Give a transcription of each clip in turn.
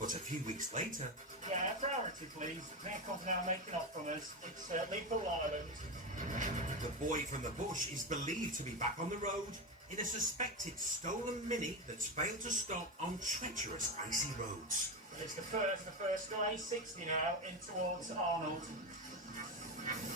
But a few weeks later... Yeah, priority please. The vehicle's now making off from us. It's Lethal Island. The boy from the bush is believed to be back on the road in a suspected stolen Mini that's failed to stop on treacherous icy roads. It's the first to A60 now in towards Arnold.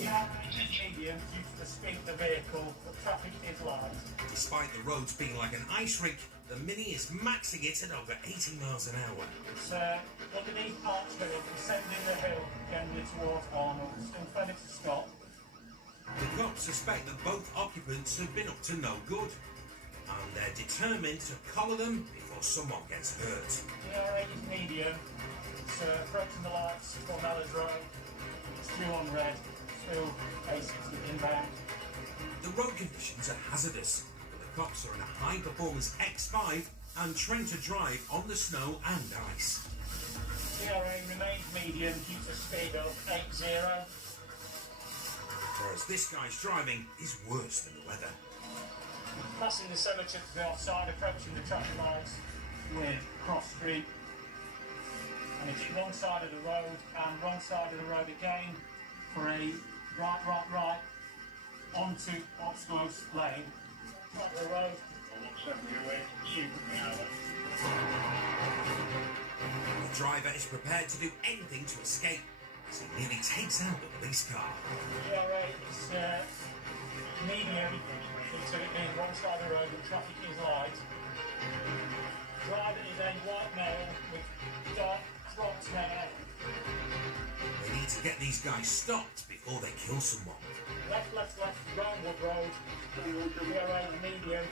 Yeah, medium due to the speed of the vehicle, but traffic is light. Despite the roads being like an ice rink, the Mini is maxing it at over 80 miles an hour. It's underneath Arch Hill, descending the hill, generally towards Arnold, still failing to stop. The cops suspect that both occupants have been up to no good, and they're determined to collar them before someone gets hurt. The is medium. It's approaching the lights for Mellors Road. It's due on red. Still A60 inbound. The road conditions are hazardous, but the cops are in a high-performance X5 and trained to drive on the snow and ice. CRA remains medium due to speed of 80. Whereas this guy's driving is worse than the weather. Passing the cemetery to the offside, approaching the traffic lights with cross street. And it's wrong side of the road and wrong side of the road again for a right onto Oxclose Lane. Right of the road. The driver is prepared to do anything to escape as he nearly takes out the police car. GRA is medium into it being wrong side of the road and traffic is light. Driver is a white male with dark cropped hair. They need to get these guys stopped before they kill someone. Left, Roundwood Road. GRA medium.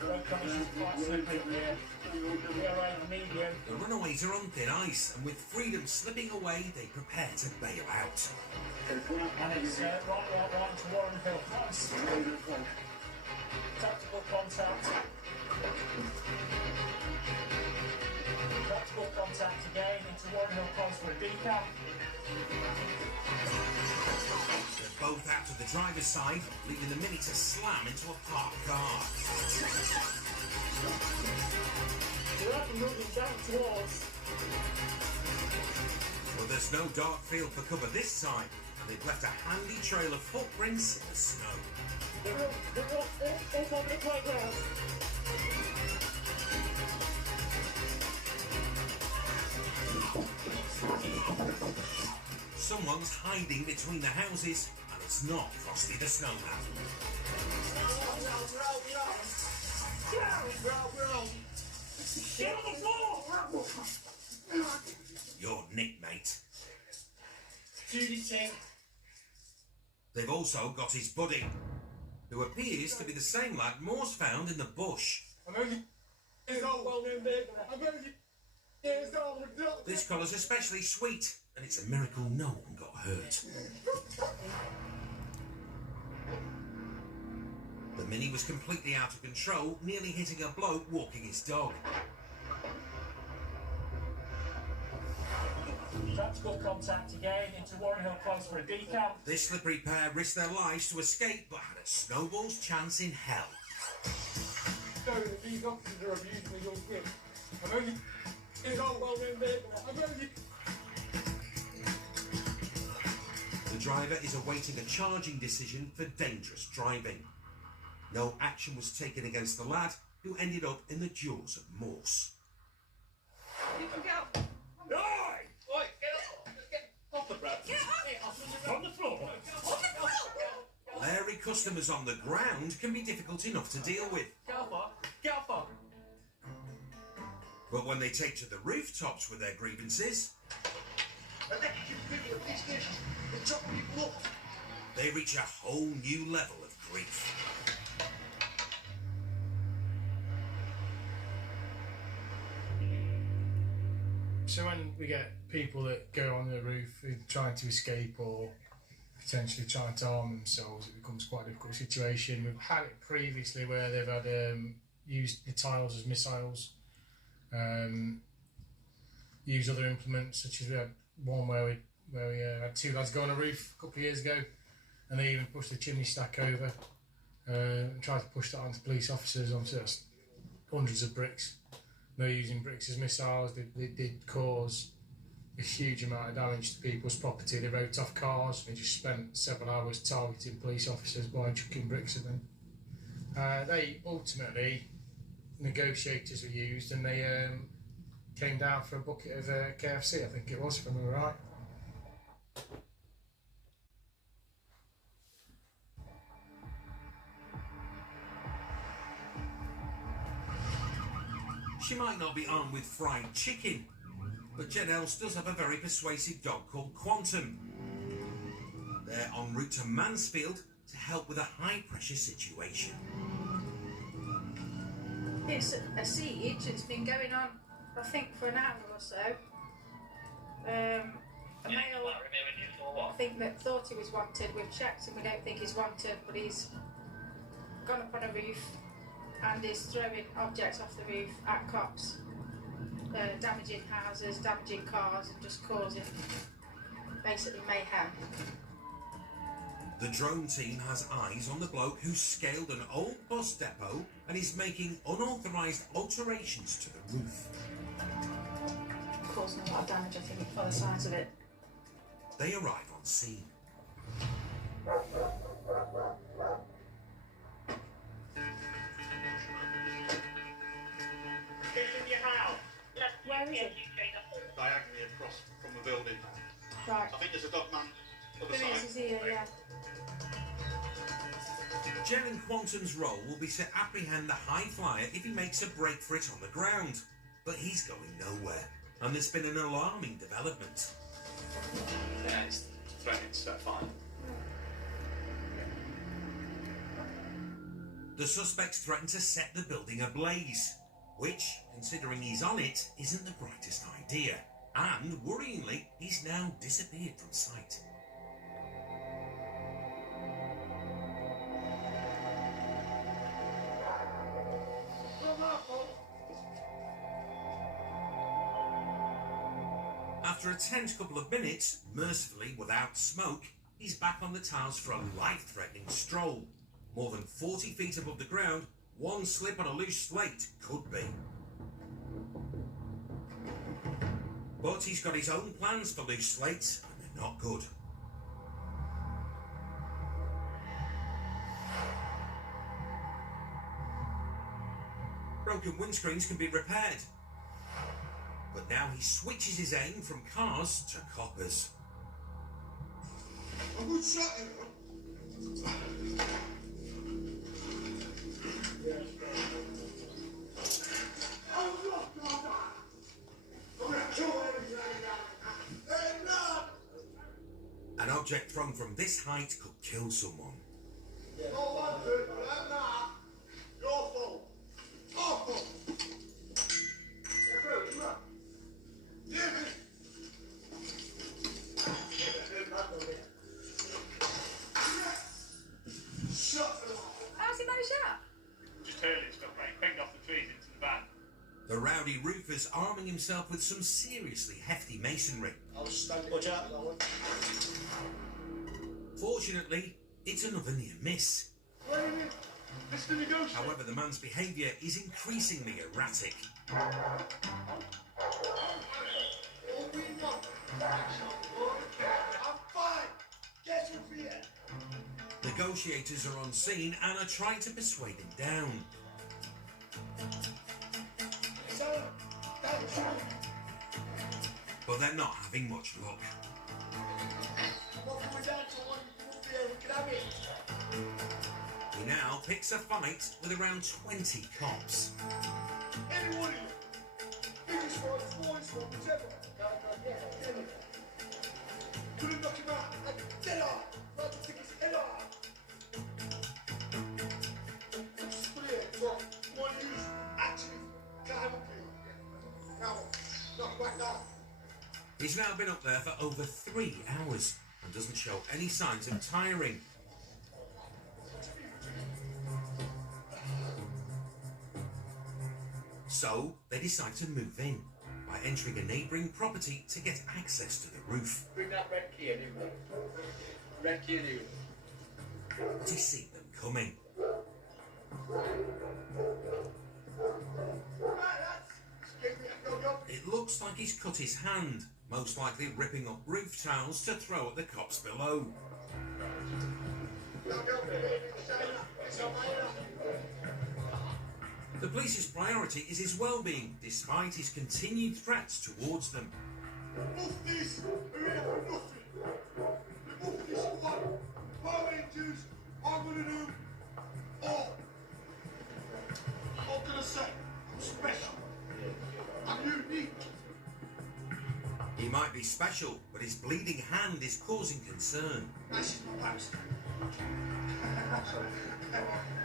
The road conditions quite slippery here. GRA medium. The runaways are on thin ice, and with freedom slipping away, they prepare to bail out. And it's right into Warren Hill Close. Tactical contact. Tactical contact again into Warren Hill Close for a decal. They're both out to the driver's side, leaving the Mini to slam into a parked car. They're moving down towards. Well, there's no dark field for cover this time, and they've left a handy trail of footprints in the snow. They're all over the playground. Someone's hiding between the houses, and it's not Frosty the Snowman. Get on the floor! You're Nick, mate. Judy Ting. They've also got his buddy, who appears to be the same lad Morse found in the bush. This collar's especially sweet, and it's a miracle no one got hurt. The Mini was completely out of control, nearly hitting a bloke walking his dog. Tactical contact again into Warren Hill Close for a decal. This slippery pair risked their lives to escape, but had a snowball's chance in hell. So these officers are abusing the young kid. The driver is awaiting a charging decision for dangerous driving. No action was taken against the lad, who ended up in the jaws of Morse. You can get up. Oi! Oi, get up. Get off the brush. Get up! On the floor! Leery customers on the ground can be difficult enough to deal with. Get off. Get off. But when they take to the rooftops with their grievances, they reach a whole new level of grief. So when we get people that go on the roof trying to escape or potentially trying to harm themselves, it becomes quite a difficult situation. We've had it previously where they've had used the tiles as missiles, used other implements, such as we had one where we had two lads go on a roof a couple of years ago, and they even pushed the chimney stack over and tried to push that onto police officers, onto hundreds of bricks. And they're using bricks as missiles. They did cause a huge amount of damage to people's property. They wrote off cars. They just spent several hours targeting police officers by chucking bricks at them. They ultimately, negotiators were used, and they came down for a bucket of KFC, I think it was, if I remember right. She might not be armed with fried chicken, but Jed Else does have a very persuasive dog called Quantum. They're en route to Mansfield to help with a high-pressure situation. It's a siege. It's been going on, I think, for an hour or so. A male, I think, that thought he was wanted. We've checked and we don't think he's wanted, but he's gone up on a roof and is throwing objects off the roof at cops, damaging houses, damaging cars, and just causing basically mayhem. The drone team has eyes on the bloke who scaled an old bus depot and is making unauthorised alterations to the roof. Causing a lot of damage, I think, by the size of it. They arrive on scene. Where is it? Diagonally across from the building. Right. I think there's a dog man on the There side. is here, yeah. Jen and Quantum's role will be to apprehend the high flyer if he makes a break for it on the ground. But he's going nowhere, and there's been an alarming development. Yeah, it's threatening to set fire. The suspects threaten to set the building ablaze, which, considering he's on it, isn't the brightest idea. And, worryingly, he's now disappeared from sight. After a tense couple of minutes, mercifully without smoke, he's back on the tiles for a life-threatening stroll. More than 40 feet above the ground, one slip on a loose slate could be. But he's got his own plans for loose slates, and they're not good. Broken windscreens can be repaired. But now he switches his aim from cars to coppers. I'm good shot, you know. An object thrown from this height could kill someone. How's he managed that? Just hurling stuff, mate. Pinged off the trees into the van. The rowdy roofer's arming himself with some seriously hefty masonry. Watch out. Fortunately, it's another near miss. Mr. Negotiator. However, the man's behaviour is increasingly erratic. I'm fine. Get over here. Negotiators are on scene and are trying to persuade him down. But they're not having much luck. He now picks a fight with around 20 cops. He's now been up there for over 3 hours and doesn't show any signs of tiring. So they decide to move in by entering a neighbouring property to get access to the roof. Bring that red key in, red key in. But he sees them coming. looks like he's cut his hand, most likely ripping up roof tiles to throw at the cops below. The police's priority is his well-being, despite his continued threats towards them. Muftis are here for nothing. The Mufti squad, Power Rangers, are going to do all. What can I say? I'm special. I'm unique. He might be special, but his bleeding hand is causing concern. This is my post.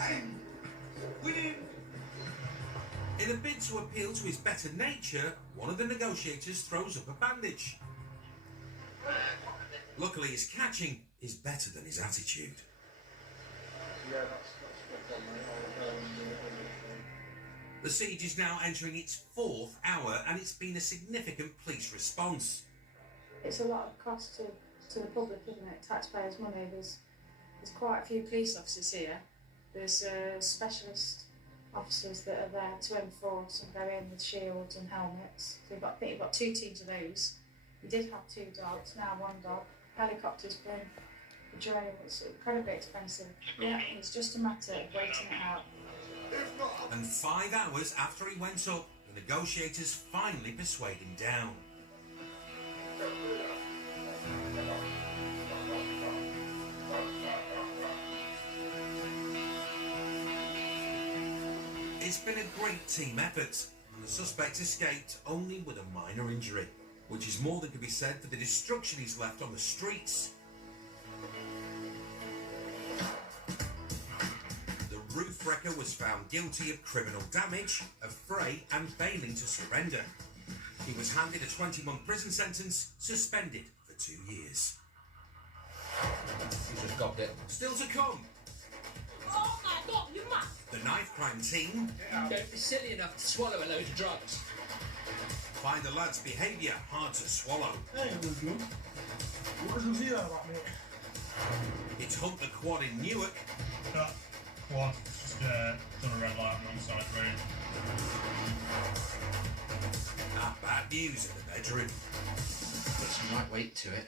And winning. In a bid to appeal to his better nature, one of the negotiators throws up a bandage. Luckily, his catching is better than his attitude. Yeah, that's spot on, mate. The siege is now entering its 4th hour, and it's been a significant police response. It's a lot of cost to the public, isn't it? Taxpayers' money. There's quite a few police officers here. There's specialist officers that are there to enforce and go in with shields and helmets. So I think you've got 2 teams of those. You did have 2 dogs, now 1 dog. Helicopters been joining. It's incredibly expensive. Yeah, it's just a matter of waiting it out. And 5 hours after he went up, the negotiators finally persuade him down. It's been a great team effort, and the suspect escaped only with a minor injury, which is more than can be said for the destruction he's left on the streets. The roof wrecker was found guilty of criminal damage, affray and failing to surrender. He was handed a 20-month prison sentence, suspended for 2 years. You just gobbed it. Still to come, Oh my god, you must! the knife crime team Don't be silly enough to swallow a load of drugs. find the lad's behaviour hard to swallow. Hey, it was good. What does he about me? It's Hunt the Quad in Newark, That quad just done a red light on the wrong side of the road. bad news in the bedroom. Put some right weight to it.